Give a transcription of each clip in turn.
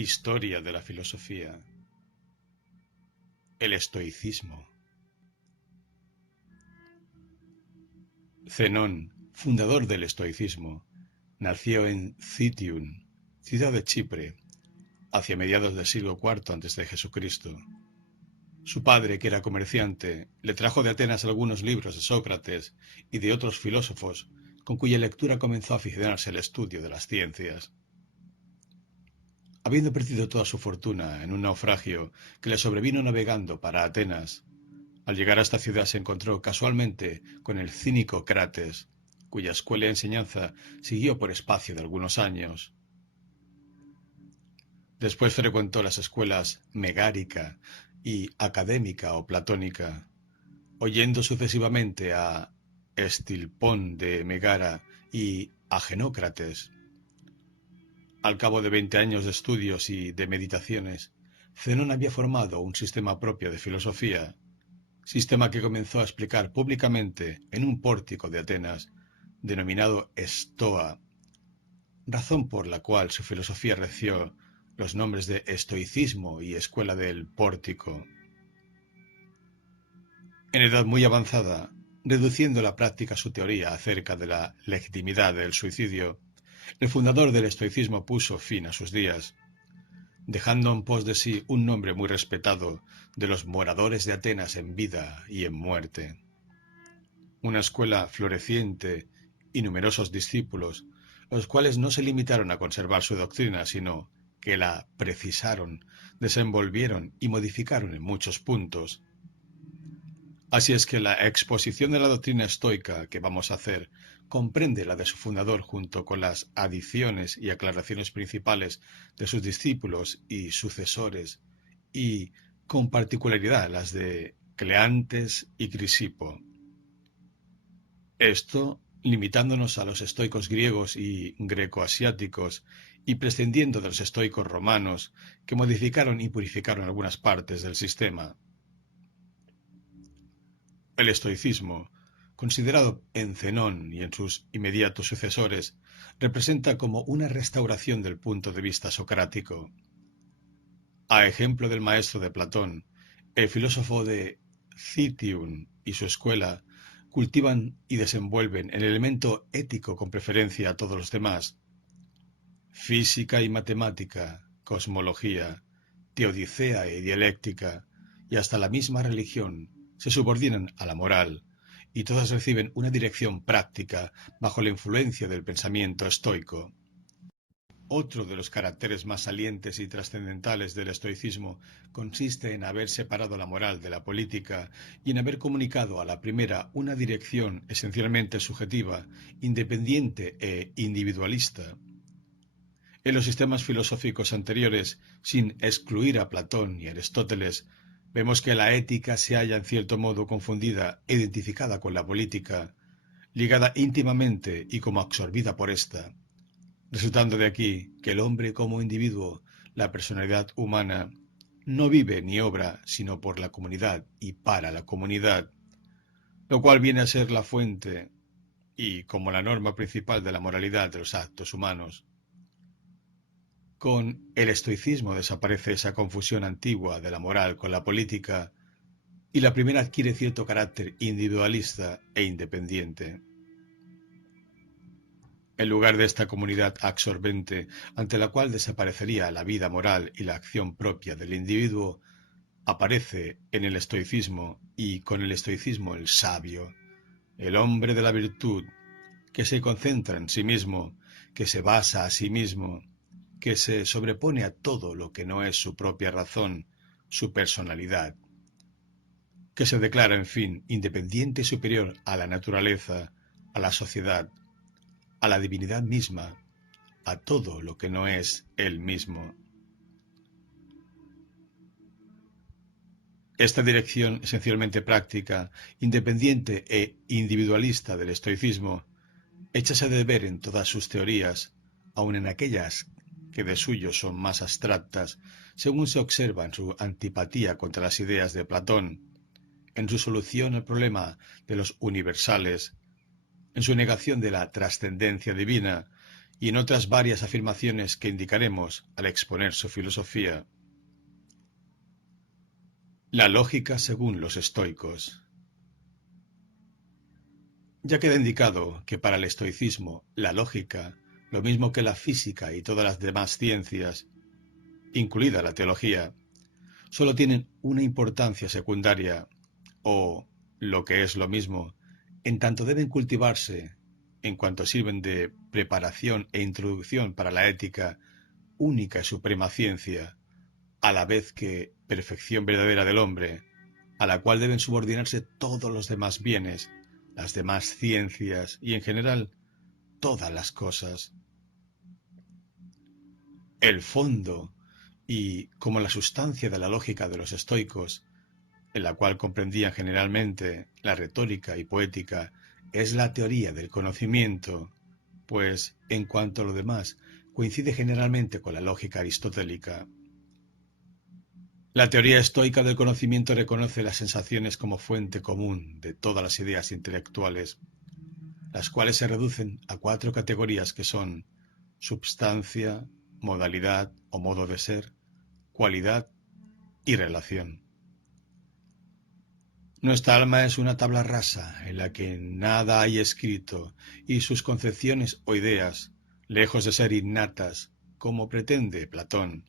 Historia de la filosofía. El estoicismo. Zenón, fundador del estoicismo, nació en Citium, ciudad de Chipre, hacia mediados del siglo IV a.C. Su padre, que era comerciante, le trajo de Atenas algunos libros de Sócrates y de otros filósofos, con cuya lectura comenzó a aficionarse al estudio de las ciencias. Habiendo perdido toda su fortuna en un naufragio que le sobrevino navegando para Atenas, al llegar a esta ciudad se encontró casualmente con el cínico Crates, cuya escuela de enseñanza siguió por espacio de algunos años. Después frecuentó las escuelas megárica y académica o platónica, oyendo sucesivamente a Estilpón de Megara y a Genócrates. Al cabo de 20 años de estudios y de meditaciones, Zenón había formado un sistema propio de filosofía, sistema que comenzó a explicar públicamente en un pórtico de Atenas, denominado Estoa, razón por la cual su filosofía recibió los nombres de estoicismo y escuela del pórtico. En edad muy avanzada, reduciendo la práctica a su teoría acerca de la legitimidad del suicidio, el fundador del estoicismo puso fin a sus días, dejando en pos de sí un nombre muy respetado de los moradores de Atenas en vida y en muerte. Una escuela floreciente y numerosos discípulos, los cuales no se limitaron a conservar su doctrina, sino que la precisaron, desenvolvieron y modificaron en muchos puntos. Así es que la exposición de la doctrina estoica que vamos a hacer comprende la de su fundador junto con las adiciones y aclaraciones principales de sus discípulos y sucesores, y con particularidad las de Cleantes y Crisipo. Esto limitándonos a los estoicos griegos y grecoasiáticos y prescindiendo de los estoicos romanos que modificaron y purificaron algunas partes del sistema. El estoicismo, considerado en Zenón y en sus inmediatos sucesores, representa como una restauración del punto de vista socrático. A ejemplo del maestro de Platón, el filósofo de Citium y su escuela cultivan y desenvuelven el elemento ético con preferencia a todos los demás. Física y matemática, cosmología, teodicea y dialéctica, y hasta la misma religión, se subordinan a la moral, y todas reciben una dirección práctica bajo la influencia del pensamiento estoico. Otro de los caracteres más salientes y trascendentales del estoicismo consiste en haber separado la moral de la política y en haber comunicado a la primera una dirección esencialmente subjetiva, independiente e individualista. En los sistemas filosóficos anteriores, sin excluir a Platón y Aristóteles, vemos que la ética se halla en cierto modo confundida e identificada con la política, ligada íntimamente y como absorbida por ésta, resultando de aquí que el hombre como individuo, la personalidad humana, no vive ni obra sino por la comunidad y para la comunidad, lo cual viene a ser la fuente y como la norma principal de la moralidad de los actos humanos. Con el estoicismo desaparece esa confusión antigua de la moral con la política y la primera adquiere cierto carácter individualista e independiente. En lugar de esta comunidad absorbente ante la cual desaparecería la vida moral y la acción propia del individuo, aparece en el estoicismo y con el estoicismo el sabio, el hombre de la virtud, que se concentra en sí mismo, que se basa a sí mismo, que se sobrepone a todo lo que no es su propia razón, su personalidad, que se declara, en fin, independiente y superior a la naturaleza, a la sociedad, a la divinidad misma, a todo lo que no es él mismo. Esta dirección esencialmente práctica, independiente e individualista del estoicismo, échase de ver en todas sus teorías, aun en aquellas que de suyo son más abstractas, según se observa en su antipatía contra las ideas de Platón, en su solución al problema de los universales, en su negación de la trascendencia divina y en otras varias afirmaciones que indicaremos al exponer su filosofía. La lógica según los estoicos. Ya queda indicado que para el estoicismo la lógica, lo mismo que la física y todas las demás ciencias, incluida la teología, solo tienen una importancia secundaria, o, lo que es lo mismo, en tanto deben cultivarse, en cuanto sirven de preparación e introducción para la ética, única y suprema ciencia, a la vez que perfección verdadera del hombre, a la cual deben subordinarse todos los demás bienes, las demás ciencias y, en general, todas las cosas. El fondo y como la sustancia de la lógica de los estoicos, en la cual comprendían generalmente la retórica y poética, es la teoría del conocimiento, pues, en cuanto a lo demás, coincide generalmente con la lógica aristotélica. La teoría estoica del conocimiento reconoce las sensaciones como fuente común de todas las ideas intelectuales, las cuales se reducen a 4 categorías que son substancia, modalidad o modo de ser, cualidad y relación. Nuestra alma es una tabla rasa en la que nada hay escrito y sus concepciones o ideas, lejos de ser innatas, como pretende Platón,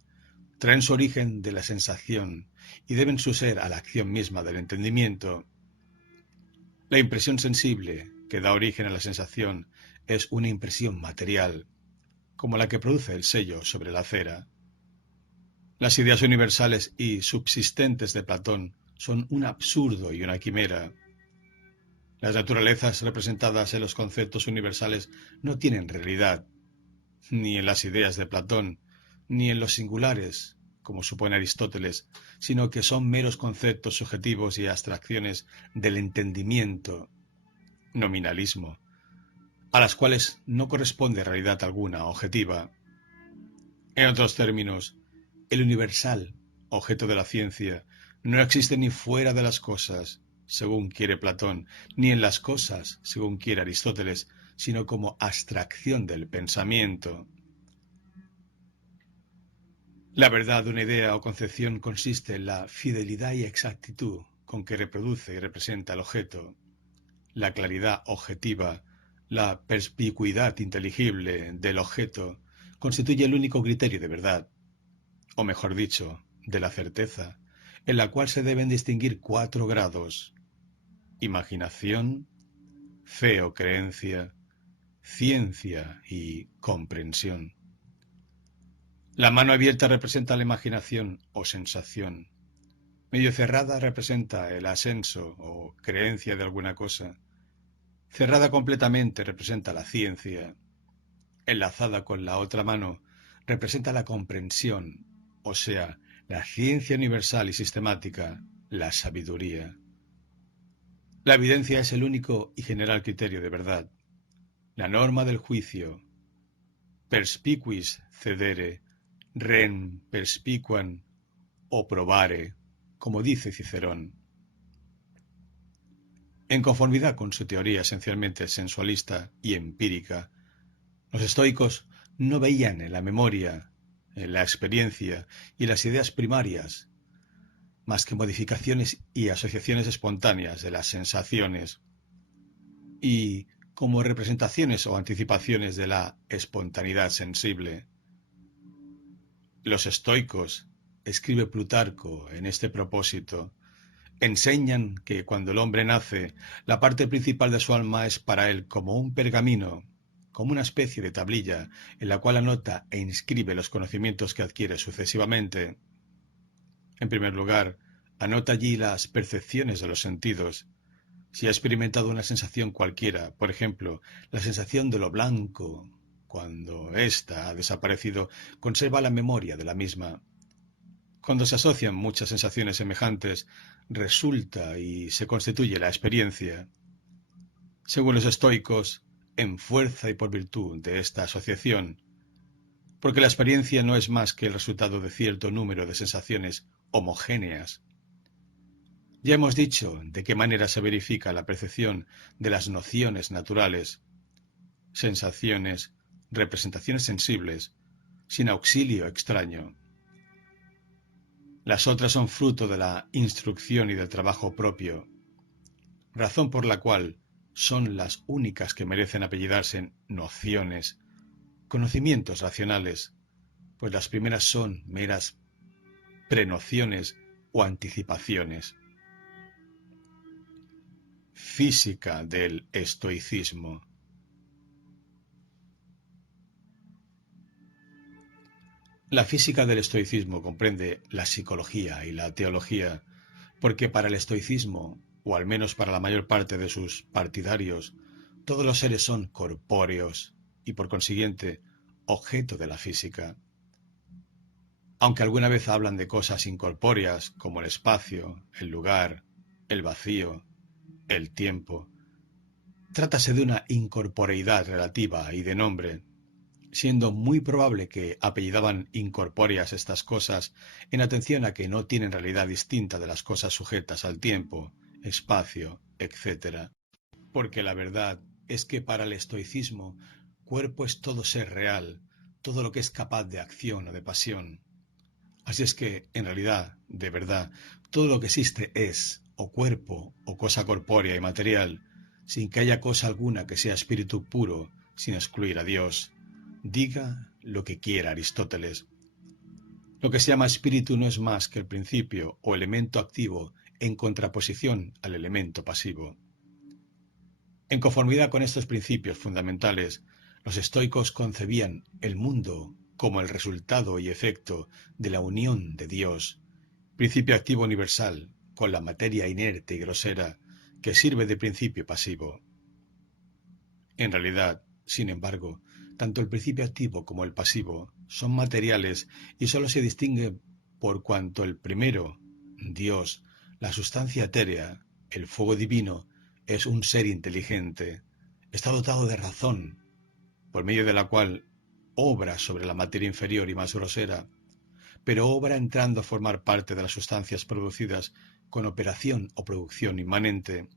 traen su origen de la sensación y deben su ser a la acción misma del entendimiento. La impresión sensible que da origen a la sensación es una impresión material, como la que produce el sello sobre la cera. Las ideas universales y subsistentes de Platón son un absurdo y una quimera. Las naturalezas representadas en los conceptos universales no tienen realidad, ni en las ideas de Platón, ni en los singulares, como supone Aristóteles, sino que son meros conceptos subjetivos y abstracciones del entendimiento, nominalismo, a las cuales no corresponde realidad alguna objetiva. En otros términos, el universal, objeto de la ciencia, no existe ni fuera de las cosas, según quiere Platón, ni en las cosas, según quiere Aristóteles, sino como abstracción del pensamiento. La verdad de una idea o concepción consiste en la fidelidad y exactitud con que reproduce y representa el objeto, la claridad objetiva, la perspicuidad inteligible del objeto constituye el único criterio de verdad, o mejor dicho, de la certeza, en la cual se deben distinguir 4 grados: imaginación, fe o creencia, ciencia y comprensión. La mano abierta representa la imaginación o sensación. Medio cerrada representa el asenso o creencia de alguna cosa. Cerrada completamente representa la ciencia. Enlazada con la otra mano representa la comprensión, o sea, la ciencia universal y sistemática, la sabiduría. La evidencia es el único y general criterio de verdad, la norma del juicio. Perspicuis cedere, rem perspicuam o probare, como dice Cicerón. En conformidad con su teoría esencialmente sensualista y empírica, los estoicos no veían en la memoria, en la experiencia y en las ideas primarias más que modificaciones y asociaciones espontáneas de las sensaciones y como representaciones o anticipaciones de la espontaneidad sensible. Los estoicos, escribe Plutarco en este propósito, enseñan que cuando el hombre nace, la parte principal de su alma es para él como un pergamino, como una especie de tablilla en la cual anota e inscribe los conocimientos que adquiere sucesivamente. En primer lugar, anota allí las percepciones de los sentidos. Si ha experimentado una sensación cualquiera, por ejemplo, la sensación de lo blanco, cuando ésta ha desaparecido, conserva la memoria de la misma. Cuando se asocian muchas sensaciones semejantes, resulta y se constituye la experiencia. Según los estoicos, en fuerza y por virtud de esta asociación, porque la experiencia no es más que el resultado de cierto número de sensaciones homogéneas. Ya hemos dicho de qué manera se verifica la percepción de las nociones naturales, sensaciones representaciones sensibles, sin auxilio extraño. Las otras son fruto de la instrucción y del trabajo propio, razón por la cual son las únicas que merecen apellidarse nociones, conocimientos racionales, pues las primeras son meras prenociones o anticipaciones. Física del estoicismo. La física del estoicismo comprende la psicología y la teología, porque para el estoicismo, o al menos para la mayor parte de sus partidarios, todos los seres son corpóreos y por consiguiente objeto de la física. Aunque alguna vez hablan de cosas incorpóreas como el espacio, el lugar, el vacío, el tiempo, trátase de una incorporeidad relativa y de nombre, siendo muy probable que apellidaban incorpóreas estas cosas en atención a que no tienen realidad distinta de las cosas sujetas al tiempo, espacio, etc. Porque la verdad es que para el estoicismo, cuerpo es todo ser real, todo lo que es capaz de acción o de pasión. Así es que, en realidad, de verdad, todo lo que existe es, o cuerpo, o cosa corpórea y material, sin que haya cosa alguna que sea espíritu puro, sin excluir a Dios. Diga lo que quiera Aristóteles. Lo que se llama espíritu no es más que el principio o elemento activo en contraposición al elemento pasivo. En conformidad con estos principios fundamentales, los estoicos concebían el mundo como el resultado y efecto de la unión de Dios, principio activo universal, con la materia inerte y grosera, que sirve de principio pasivo. En realidad, sin embargo, tanto el principio activo como el pasivo son materiales y sólo se distinguen por cuanto el primero, Dios, la sustancia etérea, el fuego divino, es un ser inteligente, está dotado de razón, por medio de la cual obra sobre la materia inferior y más grosera, pero obra entrando a formar parte de las sustancias producidas con operación o producción inmanente,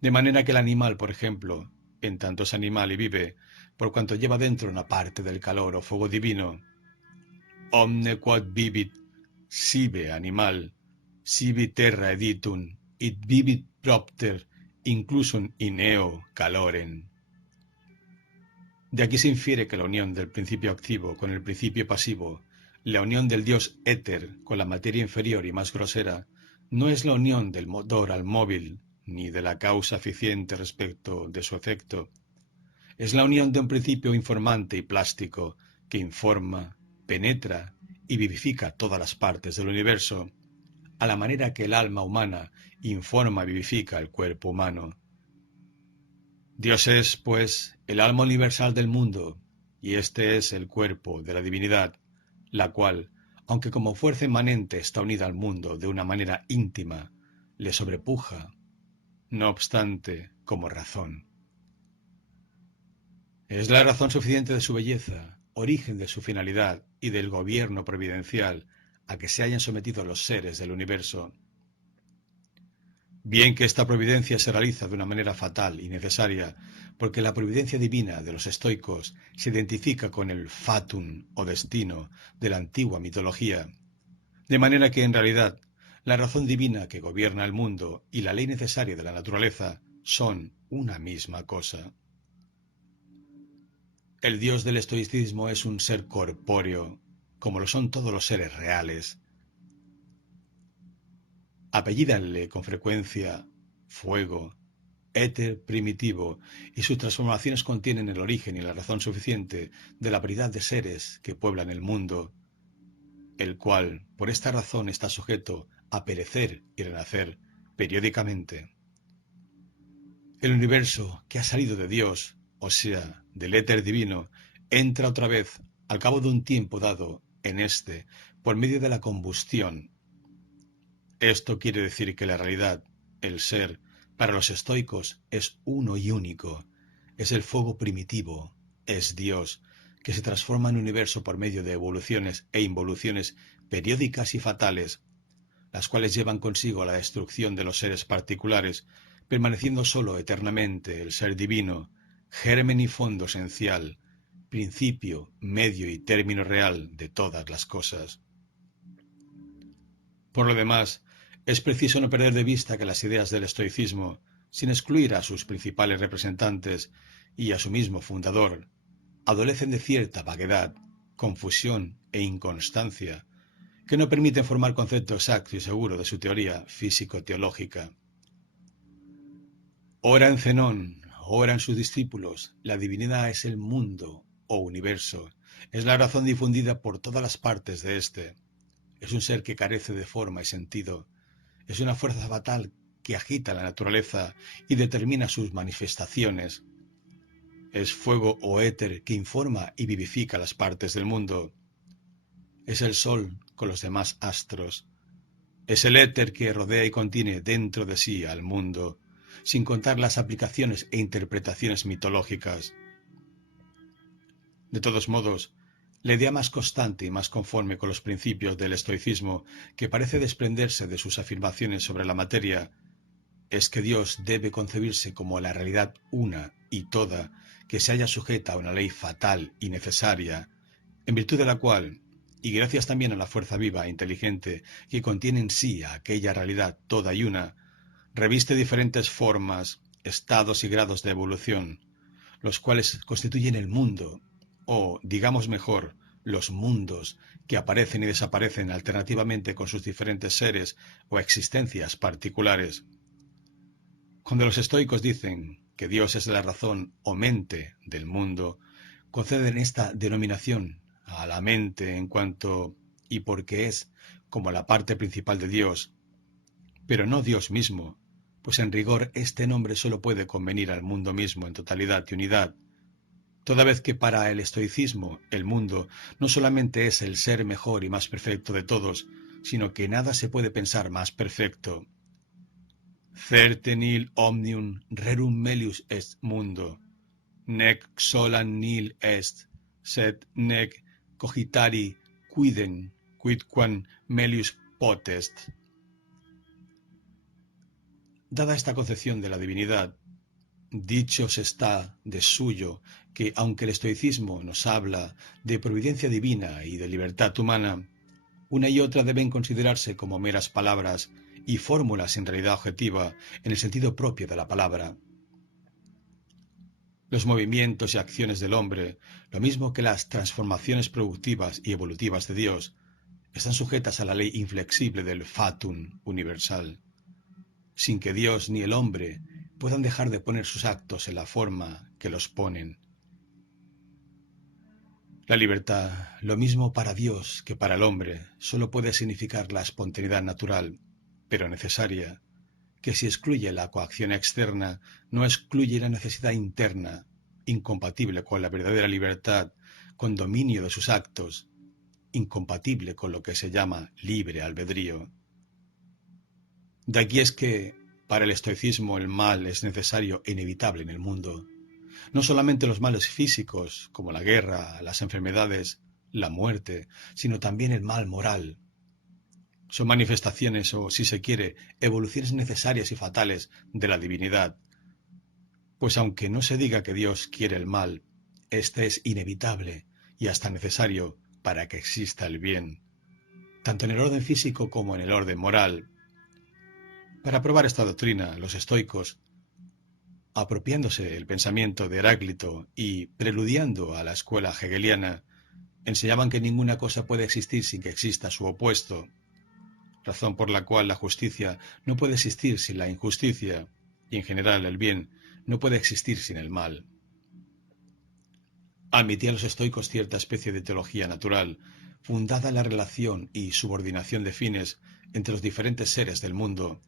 de manera que el animal, por ejemplo, en tanto es animal y vive, por cuanto lleva dentro una parte del calor o fuego divino, omne quod vivit sive animal, sibi terra editum, it vivit propter, inclusum in eo calorem. De aquí se infiere que la unión del principio activo con el principio pasivo, la unión del dios éter con la materia inferior y más grosera, no es la unión del motor al móvil, ni de la causa eficiente respecto de su efecto. Es la unión de un principio informante y plástico que informa, penetra y vivifica todas las partes del universo, a la manera que el alma humana informa y vivifica el cuerpo humano. Dios es, pues, el alma universal del mundo, y este es el cuerpo de la divinidad, la cual, aunque como fuerza inmanente está unida al mundo de una manera íntima, le sobrepuja, no obstante, como razón. Es la razón suficiente de su belleza, origen de su finalidad y del gobierno providencial a que se hayan sometido los seres del universo. Bien que esta providencia se realiza de una manera fatal y necesaria, porque la providencia divina de los estoicos se identifica con el fatum o destino de la antigua mitología, de manera que en realidad la razón divina que gobierna el mundo y la ley necesaria de la naturaleza son una misma cosa. El dios del estoicismo es un ser corpóreo, como lo son todos los seres reales. Apellídanle con frecuencia fuego, éter primitivo, y sus transformaciones contienen el origen y la razón suficiente de la variedad de seres que pueblan el mundo, el cual, por esta razón, está sujeto a perecer y renacer periódicamente. El universo que ha salido de Dios, o sea, del éter divino, entra otra vez, al cabo de un tiempo dado, en este, por medio de la combustión. Esto quiere decir que la realidad, el ser, para los estoicos es uno y único, es el fuego primitivo, es Dios, que se transforma en universo por medio de evoluciones e involuciones periódicas y fatales, las cuales llevan consigo la destrucción de los seres particulares, permaneciendo solo eternamente el ser divino, germen y fondo esencial, principio, medio y término real de todas las cosas. Por lo demás, es preciso no perder de vista que las ideas del estoicismo, sin excluir a sus principales representantes y a su mismo fundador, adolecen de cierta vaguedad, confusión e inconstancia, que no permiten formar concepto exacto y seguro de su teoría físico-teológica. Ora en Zenón, ora en sus discípulos, la divinidad es el mundo o universo, es la razón difundida por todas las partes de éste. Es un ser que carece de forma y sentido. Es una fuerza fatal que agita la naturaleza y determina sus manifestaciones. Es fuego o éter que informa y vivifica las partes del mundo. Es el sol con los demás astros. Es el éter que rodea y contiene dentro de sí al mundo, sin contar las aplicaciones e interpretaciones mitológicas. De todos modos, la idea más constante y más conforme con los principios del estoicismo, que parece desprenderse de sus afirmaciones sobre la materia, es que Dios debe concebirse como la realidad una y toda, que se halla sujeta a una ley fatal y necesaria, en virtud de la cual, y gracias también a la fuerza viva e inteligente que contiene en sí a aquella realidad toda y una, reviste diferentes formas, estados y grados de evolución, los cuales constituyen el mundo, o, digamos mejor, los mundos que aparecen y desaparecen alternativamente con sus diferentes seres o existencias particulares. Cuando los estoicos dicen que Dios es la razón o mente del mundo, conceden esta denominación a la mente en cuanto y porque es como la parte principal de Dios, pero no Dios mismo, pues en rigor este nombre solo puede convenir al mundo mismo en totalidad y unidad, toda vez que para el estoicismo el mundo no solamente es el ser mejor y más perfecto de todos, sino que nada se puede pensar más perfecto. Certe nil omnium rerum melius est mundo, nec solan nil est, sed nec cogitari quidem, quidquam melius potest. Dada esta concepción de la divinidad, dicho se está de suyo que, aunque el estoicismo nos habla de providencia divina y de libertad humana, una y otra deben considerarse como meras palabras y fórmulas en realidad objetiva en el sentido propio de la palabra. Los movimientos y acciones del hombre, lo mismo que las transformaciones productivas y evolutivas de Dios, están sujetas a la ley inflexible del fatum universal, sin que Dios ni el hombre puedan dejar de poner sus actos en la forma que los ponen. La libertad, lo mismo para Dios que para el hombre, solo puede significar la espontaneidad natural, pero necesaria, que si excluye la coacción externa, no excluye la necesidad interna, incompatible con la verdadera libertad, con dominio de sus actos, incompatible con lo que se llama libre albedrío. De aquí es que, para el estoicismo, el mal es necesario e inevitable en el mundo. No solamente los males físicos, como la guerra, las enfermedades, la muerte, sino también el mal moral. Son manifestaciones o, si se quiere, evoluciones necesarias y fatales de la divinidad. Pues aunque no se diga que Dios quiere el mal, este es inevitable y hasta necesario para que exista el bien, tanto en el orden físico como en el orden moral. Para probar esta doctrina, los estoicos, apropiándose el pensamiento de Heráclito y preludiando a la escuela hegeliana, enseñaban que ninguna cosa puede existir sin que exista su opuesto, razón por la cual la justicia no puede existir sin la injusticia, y en general el bien no puede existir sin el mal. Admitían los estoicos cierta especie de teología natural, fundada en la relación y subordinación de fines entre los diferentes seres del mundo,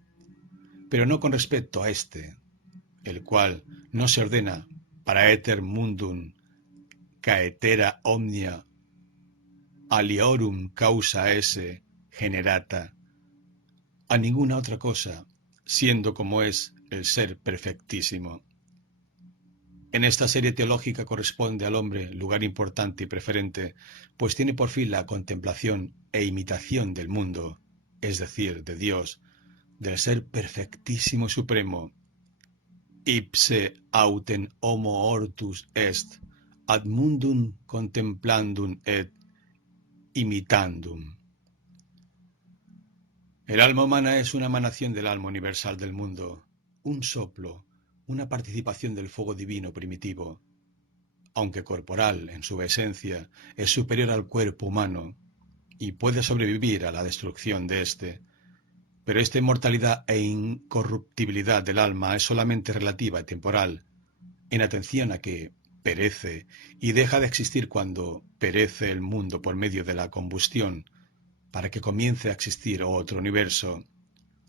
pero no con respecto a éste, el cual no se ordena para éter mundum caetera omnia aliorum causa esse generata, a ninguna otra cosa, siendo como es el ser perfectísimo. En esta serie teológica corresponde al hombre lugar importante y preferente, pues tiene por fin la contemplación e imitación del mundo, es decir, de Dios, del ser perfectísimo y supremo. Ipse autem homo ortus est, ad mundum contemplandum et imitandum. El alma humana es una emanación del alma universal del mundo, un soplo, una participación del fuego divino primitivo. Aunque corporal en su esencia, es superior al cuerpo humano y puede sobrevivir a la destrucción de éste. Pero esta inmortalidad e incorruptibilidad del alma es solamente relativa y temporal, en atención a que perece y deja de existir cuando perece el mundo por medio de la combustión, para que comience a existir otro universo.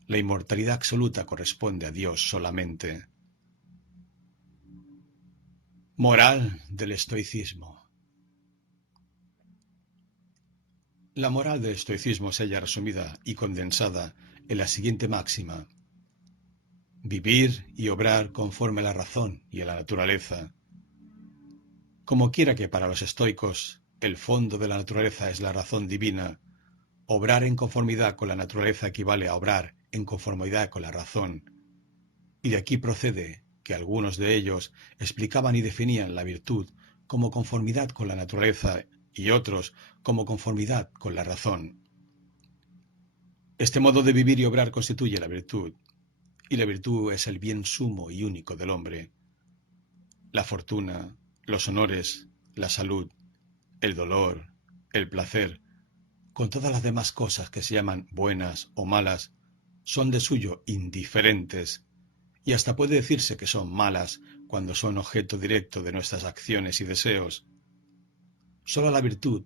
La inmortalidad absoluta corresponde a Dios solamente. Moral del estoicismo. La moral del estoicismo se halla resumida y condensada en la siguiente máxima: vivir y obrar conforme a la razón y a la naturaleza. Como quiera que para los estoicos el fondo de la naturaleza es la razón divina, obrar en conformidad con la naturaleza equivale a obrar en conformidad con la razón. Y de aquí procede que algunos de ellos explicaban y definían la virtud como conformidad con la naturaleza y otros como conformidad con la razón. Este modo de vivir y obrar constituye la virtud, y la virtud es el bien sumo y único del hombre. La fortuna, los honores, la salud, el dolor, el placer, con todas las demás cosas que se llaman buenas o malas, son de suyo indiferentes, y hasta puede decirse que son malas cuando son objeto directo de nuestras acciones y deseos. Solo la virtud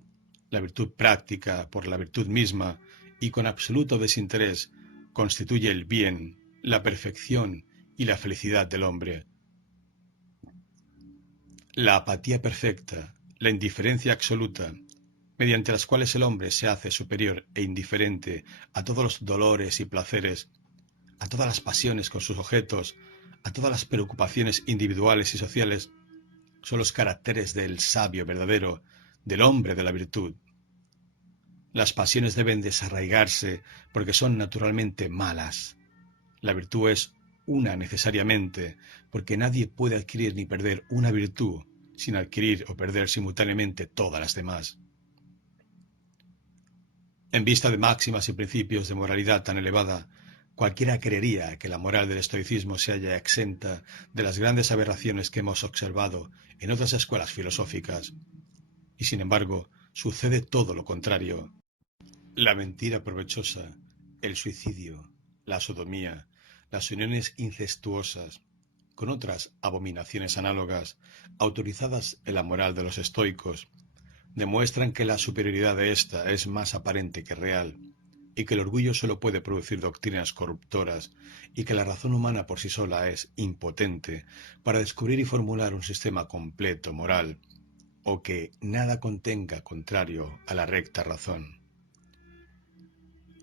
práctica por la virtud misma y con absoluto desinterés, constituye el bien, la perfección y la felicidad del hombre. La apatía perfecta, la indiferencia absoluta, mediante las cuales el hombre se hace superior e indiferente a todos los dolores y placeres, a todas las pasiones con sus objetos, a todas las preocupaciones individuales y sociales, son los caracteres del sabio verdadero, del hombre de la virtud. Las pasiones deben desarraigarse porque son naturalmente malas. La virtud es una necesariamente, porque nadie puede adquirir ni perder una virtud sin adquirir o perder simultáneamente todas las demás. En vista de máximas y principios de moralidad tan elevada, cualquiera creería que la moral del estoicismo se halla exenta de las grandes aberraciones que hemos observado en otras escuelas filosóficas. Y sin embargo, sucede todo lo contrario. La mentira provechosa, el suicidio, la sodomía, las uniones incestuosas, con otras abominaciones análogas, autorizadas en la moral de los estoicos, demuestran que la superioridad de ésta es más aparente que real, y que el orgullo solo puede producir doctrinas corruptoras, y que la razón humana por sí sola es impotente para descubrir y formular un sistema completo moral, o que nada contenga contrario a la recta razón.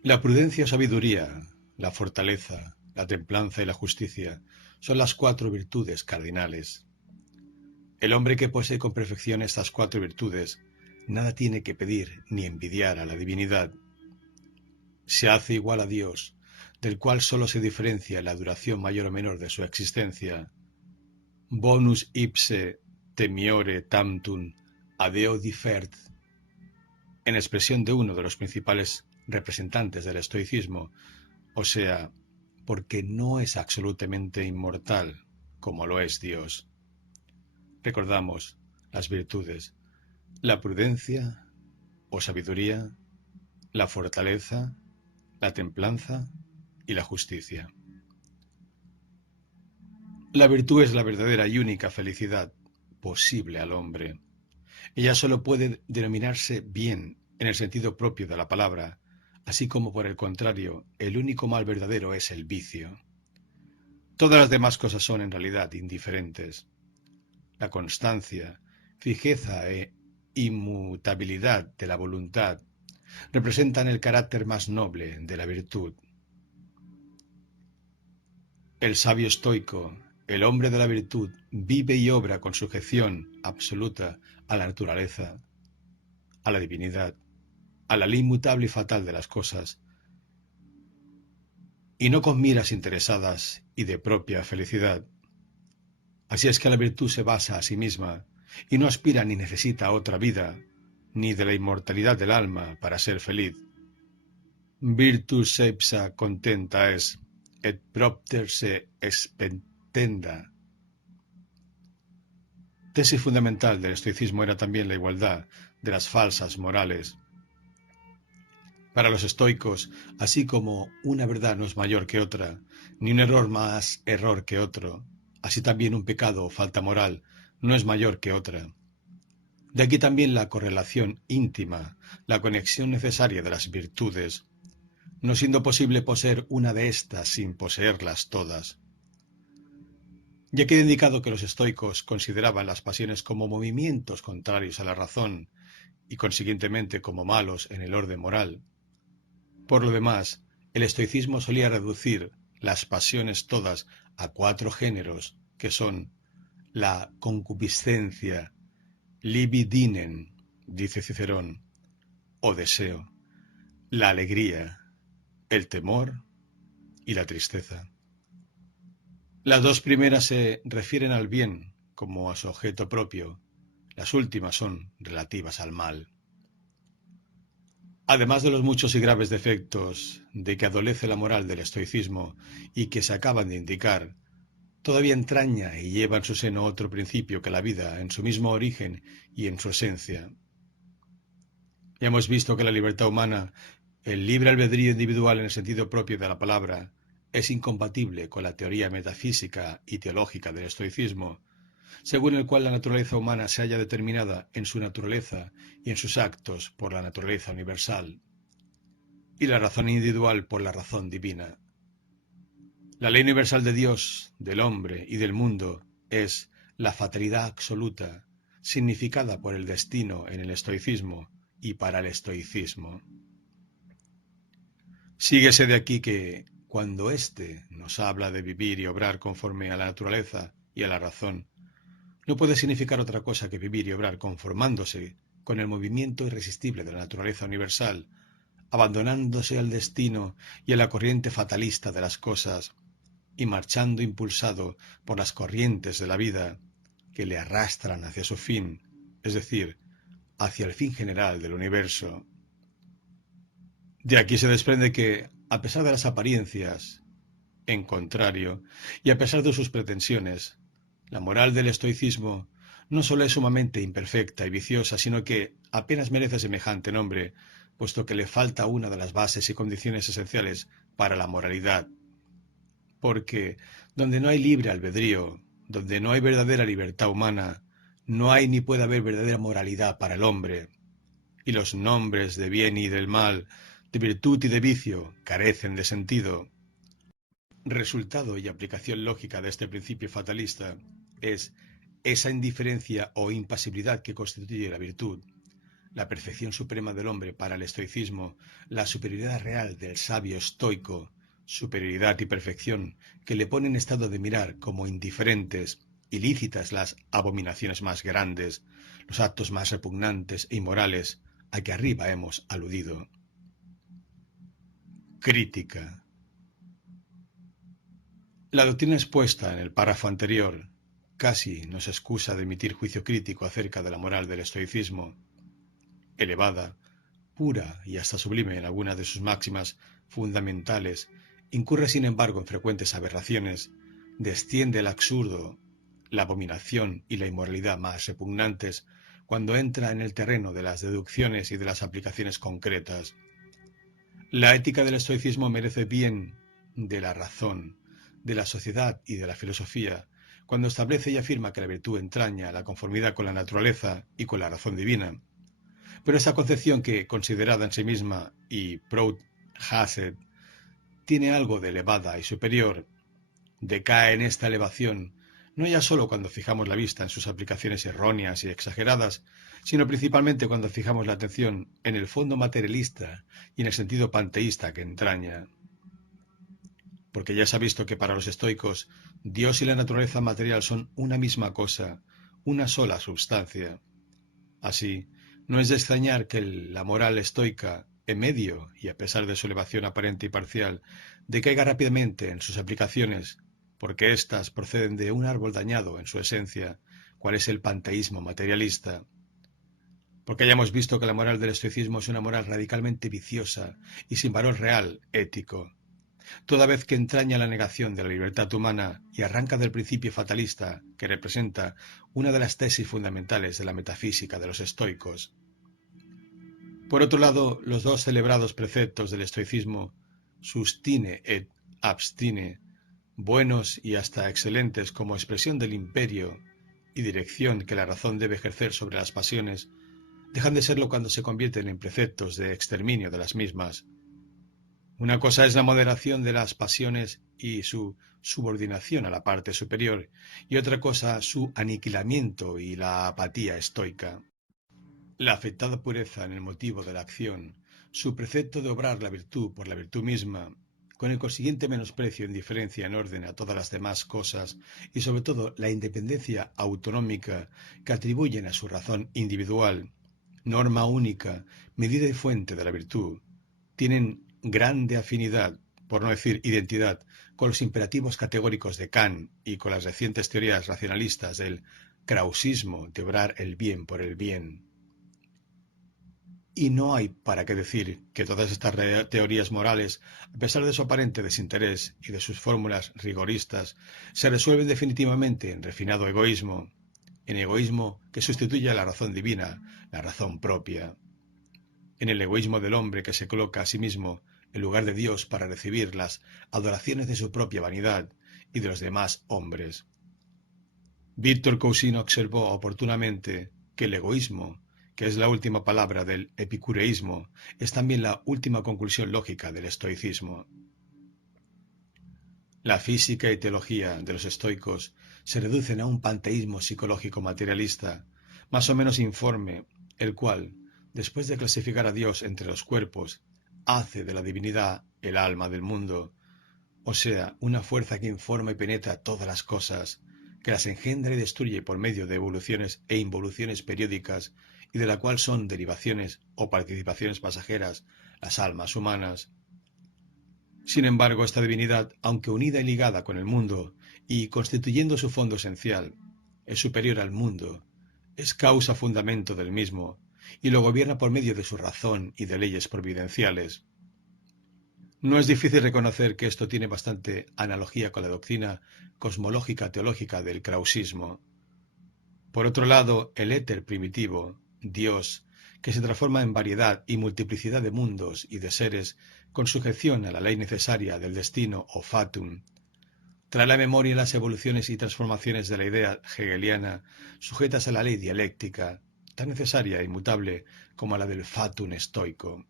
La prudencia o sabiduría, la fortaleza, la templanza y la justicia son las 4 virtudes cardinales. El hombre que posee con perfección estas 4 virtudes nada tiene que pedir ni envidiar a la divinidad. Se hace igual a Dios, del cual sólo se diferencia la duración mayor o menor de su existencia. Bonus ipse temiore tantum adeo differt, en expresión de uno de los principales representantes del estoicismo, o sea, porque no es absolutamente inmortal como lo es Dios. Recordamos las virtudes: la prudencia o sabiduría, la fortaleza, la templanza y la justicia. La virtud es la verdadera y única felicidad posible al hombre. Ella solo puede denominarse bien en el sentido propio de la palabra, así como por el contrario, el único mal verdadero es el vicio. Todas las demás cosas son en realidad indiferentes. La constancia, fijeza e inmutabilidad de la voluntad representan el carácter más noble de la virtud. El sabio estoico, el hombre de la virtud, vive y obra con sujeción absoluta a la naturaleza, a la divinidad, a la ley inmutable y fatal de las cosas, y no con miras interesadas y de propia felicidad. Así es que la virtud se basa a sí misma y no aspira ni necesita otra vida, ni de la inmortalidad del alma para ser feliz. Virtus sepsa contenta es, et propter se expentenda. Tesis fundamental del estoicismo era también la igualdad de las falsas morales. Para los estoicos, así como una verdad no es mayor que otra, ni un error más error que otro, así también un pecado o falta moral no es mayor que otra. De aquí también la correlación íntima, la conexión necesaria de las virtudes, no siendo posible poseer una de estas sin poseerlas todas. Ya queda indicado que los estoicos consideraban las pasiones como movimientos contrarios a la razón y consiguientemente como malos en el orden moral. Por lo demás, el estoicismo solía reducir las pasiones todas a 4 géneros, que son la concupiscencia, libidinen, dice Cicerón, o deseo, la alegría, el temor y la tristeza. Las 2 primeras se refieren al bien como a su objeto propio, las últimas son relativas al mal. Además de los muchos y graves defectos de que adolece la moral del estoicismo y que se acaban de indicar, todavía entraña y lleva en su seno otro principio que la vida en su mismo origen y en su esencia. Ya hemos visto que la libertad humana, el libre albedrío individual en el sentido propio de la palabra, es incompatible con la teoría metafísica y teológica del estoicismo, según el cual la naturaleza humana se halla determinada en su naturaleza y en sus actos por la naturaleza universal, y la razón individual por la razón divina. La ley universal de Dios, del hombre y del mundo es la fatalidad absoluta, significada por el destino en el estoicismo y para el estoicismo. Síguese de aquí que, cuando éste nos habla de vivir y obrar conforme a la naturaleza y a la razón, no puede significar otra cosa que vivir y obrar conformándose con el movimiento irresistible de la naturaleza universal, abandonándose al destino y a la corriente fatalista de las cosas, y marchando impulsado por las corrientes de la vida que le arrastran hacia su fin, es decir, hacia el fin general del universo. De aquí se desprende que, a pesar de las apariencias, en contrario, y a pesar de sus pretensiones, la moral del estoicismo no solo es sumamente imperfecta y viciosa, sino que apenas merece semejante nombre, puesto que le falta una de las bases y condiciones esenciales para la moralidad. Porque donde no hay libre albedrío, donde no hay verdadera libertad humana, no hay ni puede haber verdadera moralidad para el hombre. Y los nombres de bien y del mal, de virtud y de vicio, carecen de sentido. Resultado y aplicación lógica de este principio fatalista es esa indiferencia o impasibilidad que constituye la virtud, la perfección suprema del hombre para el estoicismo, la superioridad real del sabio estoico, superioridad y perfección que le pone en estado de mirar como indiferentes, ilícitas las abominaciones más grandes, los actos más repugnantes e inmorales a que arriba hemos aludido. Crítica. La doctrina expuesta en el párrafo anterior casi nos excusa de emitir juicio crítico acerca de la moral del estoicismo. Elevada, pura y hasta sublime en algunas de sus máximas fundamentales, incurre sin embargo en frecuentes aberraciones, desciende el absurdo, la abominación y la inmoralidad más repugnantes cuando entra en el terreno de las deducciones y de las aplicaciones concretas. La ética del estoicismo merece bien de la razón, de la sociedad y de la filosofía, cuando establece y afirma que la virtud entraña la conformidad con la naturaleza y con la razón divina. Pero esta concepción que, considerada en sí misma y proud-hased, tiene algo de elevada y superior, decae en esta elevación, no ya sólo cuando fijamos la vista en sus aplicaciones erróneas y exageradas, sino principalmente cuando fijamos la atención en el fondo materialista y en el sentido panteísta que entraña. Porque ya se ha visto que para los estoicos, Dios y la naturaleza material son una misma cosa, una sola substancia. Así, no es de extrañar que la moral estoica, en medio y a pesar de su elevación aparente y parcial, decaiga rápidamente en sus aplicaciones, porque éstas proceden de un árbol dañado en su esencia, cuál es el panteísmo materialista. Porque ya hemos visto que la moral del estoicismo es una moral radicalmente viciosa y sin valor real, ético, toda vez que entraña la negación de la libertad humana y arranca del principio fatalista que representa una de las tesis fundamentales de la metafísica de los estoicos. Por otro lado, los dos celebrados preceptos del estoicismo, sustine et abstine, buenos y hasta excelentes como expresión del imperio y dirección que la razón debe ejercer sobre las pasiones, dejan de serlo cuando se convierten en preceptos de exterminio de las mismas. Una cosa es la moderación de las pasiones y su subordinación a la parte superior, y otra cosa su aniquilamiento y la apatía estoica. La afectada pureza en el motivo de la acción, su precepto de obrar la virtud por la virtud misma, con el consiguiente menosprecio e indiferencia en orden a todas las demás cosas, y sobre todo la independencia autonómica que atribuyen a su razón individual, norma única, medida y fuente de la virtud, tienen grande afinidad, por no decir identidad, con los imperativos categóricos de Kant y con las recientes teorías racionalistas del krausismo de obrar el bien por el bien. Y no hay para qué decir que todas estas teorías morales, a pesar de su aparente desinterés y de sus fórmulas rigoristas, se resuelven definitivamente en refinado egoísmo, en egoísmo que sustituye a la razón divina, la razón propia, en el egoísmo del hombre que se coloca a sí mismo en lugar de Dios para recibir las adoraciones de su propia vanidad y de los demás hombres. Víctor Cousin observó oportunamente que el egoísmo, que es la última palabra del epicureísmo, es también la última conclusión lógica del estoicismo. La física y teología de los estoicos se reducen a un panteísmo psicológico materialista, más o menos informe, el cual, después de clasificar a Dios entre los cuerpos, hace de la divinidad el alma del mundo, o sea, una fuerza que informa y penetra todas las cosas, que las engendra y destruye por medio de evoluciones e involuciones periódicas, y de la cual son derivaciones o participaciones pasajeras las almas humanas. Sin embargo, esta divinidad, aunque unida y ligada con el mundo y constituyendo su fondo esencial, es superior al mundo, es causa fundamento del mismo, y lo gobierna por medio de su razón y de leyes providenciales. No es difícil reconocer que esto tiene bastante analogía con la doctrina cosmológica teológica del krausismo. Por otro lado, el éter primitivo, Dios, que se transforma en variedad y multiplicidad de mundos y de seres con sujeción a la ley necesaria del destino o fatum, trae a la memoria las evoluciones y transformaciones de la idea hegeliana sujetas a la ley dialéctica, tan necesaria e inmutable como la del fatum estoico.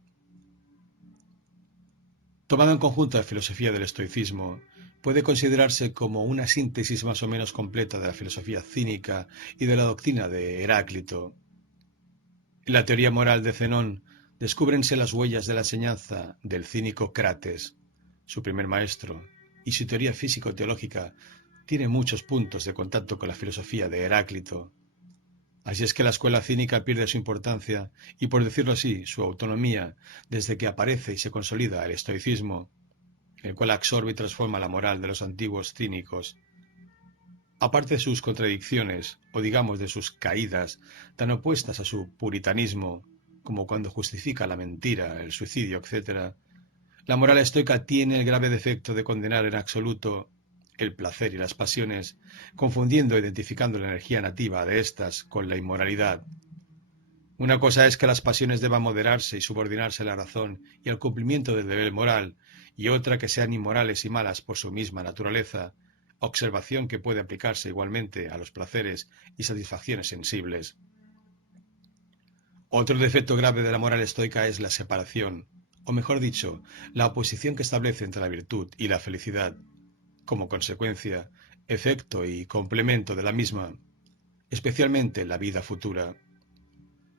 Tomado en conjunto la filosofía del estoicismo, puede considerarse como una síntesis más o menos completa de la filosofía cínica y de la doctrina de Heráclito. En la teoría moral de Zenón descúbrense las huellas de la enseñanza del cínico Crates, su primer maestro, y su teoría físico-teológica tiene muchos puntos de contacto con la filosofía de Heráclito. Así es que la escuela cínica pierde su importancia y, por decirlo así, su autonomía desde que aparece y se consolida el estoicismo, el cual absorbe y transforma la moral de los antiguos cínicos. Aparte de sus contradicciones, o digamos de sus caídas, tan opuestas a su puritanismo, como cuando justifica la mentira, el suicidio, etc., la moral estoica tiene el grave defecto de condenar en absoluto el placer y las pasiones, confundiendo e identificando la energía nativa de éstas con la inmoralidad. Una cosa es que las pasiones deban moderarse y subordinarse a la razón y al cumplimiento del deber moral, y otra que sean inmorales y malas por su misma naturaleza, observación que puede aplicarse igualmente a los placeres y satisfacciones sensibles. Otro defecto grave de la moral estoica es la separación, o mejor dicho, la oposición que establece entre la virtud y la felicidad, como consecuencia, efecto y complemento de la misma, especialmente la vida futura.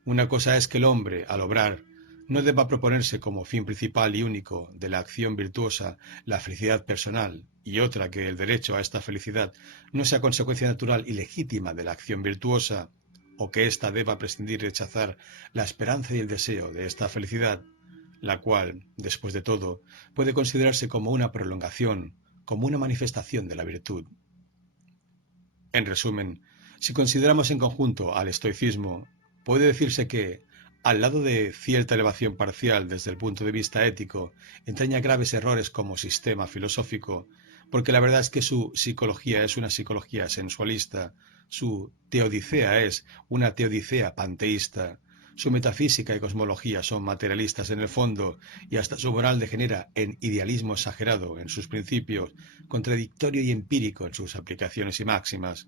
Una cosa es que el hombre, al obrar, no deba proponerse como fin principal y único de la acción virtuosa la felicidad personal, y otra que el derecho a esta felicidad no sea consecuencia natural y legítima de la acción virtuosa, o que ésta deba prescindir y rechazar la esperanza y el deseo de esta felicidad, la cual, después de todo, puede considerarse como una prolongación, como una manifestación de la virtud. En resumen, Si consideramos en conjunto al estoicismo, puede decirse que, al lado de cierta elevación parcial desde el punto de vista ético, entraña graves errores como sistema filosófico, porque la verdad es que su psicología es una psicología sensualista, su teodicea es una teodicea panteísta, su metafísica y cosmología son materialistas en el fondo y hasta su moral degenera en idealismo exagerado en sus principios, contradictorio y empírico en sus aplicaciones y máximas.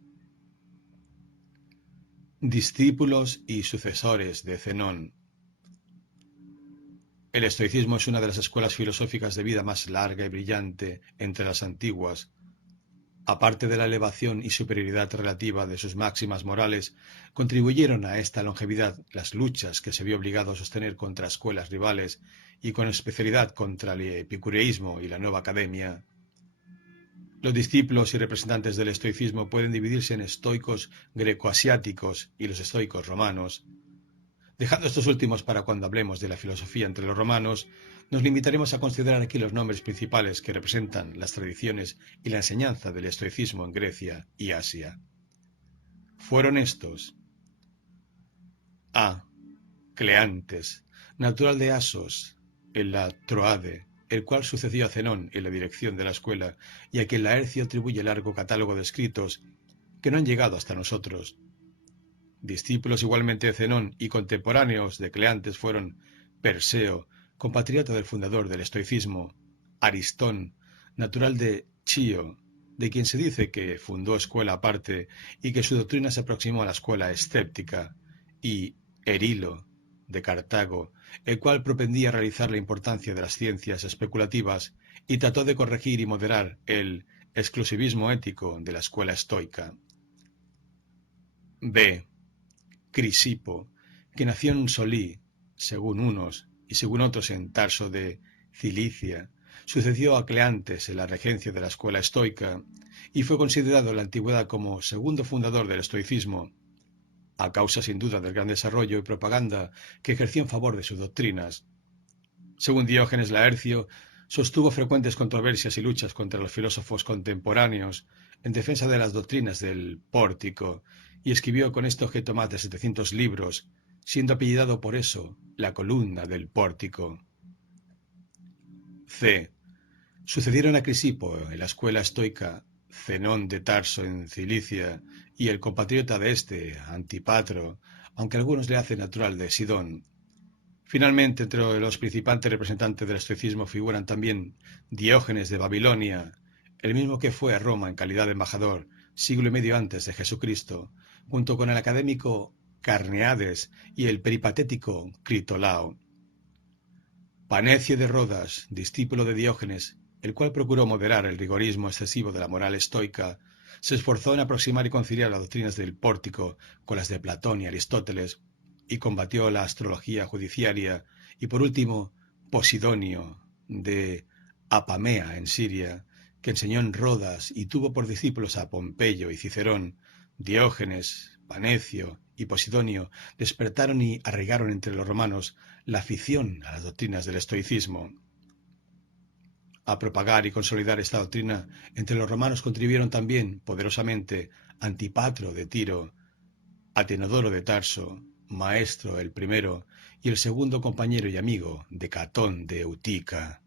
Discípulos y sucesores de Zenón. El estoicismo es una de las escuelas filosóficas de vida más larga y brillante entre las antiguas. Aparte de la elevación y superioridad relativa de sus máximas morales, contribuyeron a esta longevidad las luchas que se vio obligado a sostener contra escuelas rivales y con especialidad contra el epicureísmo y la nueva academia. Los discípulos y representantes del estoicismo pueden dividirse en estoicos grecoasiáticos y los estoicos romanos. Dejando estos últimos para cuando hablemos de la filosofía entre los romanos, nos limitaremos a considerar aquí los nombres principales que representan las tradiciones y la enseñanza del estoicismo en Grecia y Asia. Fueron estos: A. Cleantes, natural de Asos, en la Troade, el cual sucedió a Zenón en la dirección de la escuela y a quien Laercio atribuye largo catálogo de escritos que no han llegado hasta nosotros. Discípulos igualmente de Zenón y contemporáneos de Cleantes fueron Perseo, compatriota del fundador del estoicismo; Aristón, natural de Chio, de quien se dice que fundó escuela aparte y que su doctrina se aproximó a la escuela escéptica; y Erilo, de Cartago, el cual propendía a realizar la importancia de las ciencias especulativas y trató de corregir y moderar el exclusivismo ético de la escuela estoica. B. Crisipo, que nació en Solí, según unos, y según otros en Tarso de Cilicia, sucedió a Cleantes en la regencia de la escuela estoica y fue considerado en la antigüedad como segundo fundador del estoicismo, a causa sin duda del gran desarrollo y propaganda que ejerció en favor de sus doctrinas. Según Diógenes Laercio, sostuvo frecuentes controversias y luchas contra los filósofos contemporáneos en defensa de las doctrinas del Pórtico, y escribió con este objeto más de 700 libros, siendo apellidado por eso la columna del Pórtico. C. Sucedieron a Crisipo en la escuela estoica Zenón de Tarso en Cilicia y el compatriota de este, Antipatro, aunque algunos le hacen natural de Sidón. Finalmente, entre los principales representantes del estoicismo figuran también Diógenes de Babilonia, el mismo que fue a Roma en calidad de embajador siglo y medio antes de Jesucristo, junto con el académico Carneades y el peripatético Critolao. Panecio de Rodas, discípulo de Diógenes, el cual procuró moderar el rigorismo excesivo de la moral estoica, se esforzó en aproximar y conciliar las doctrinas del Pórtico con las de Platón y Aristóteles, y combatió la astrología judiciaria, y por último Posidonio, de Apamea en Siria, que enseñó en Rodas y tuvo por discípulos a Pompeyo y Cicerón. Diógenes, Panecio y Posidonio despertaron y arraigaron entre los romanos la afición a las doctrinas del estoicismo. A propagar y consolidar esta doctrina entre los romanos contribuyeron también poderosamente Antipatro de Tiro, Atenodoro de Tarso, maestro el primero y el segundo compañero y amigo de Catón de Eutica.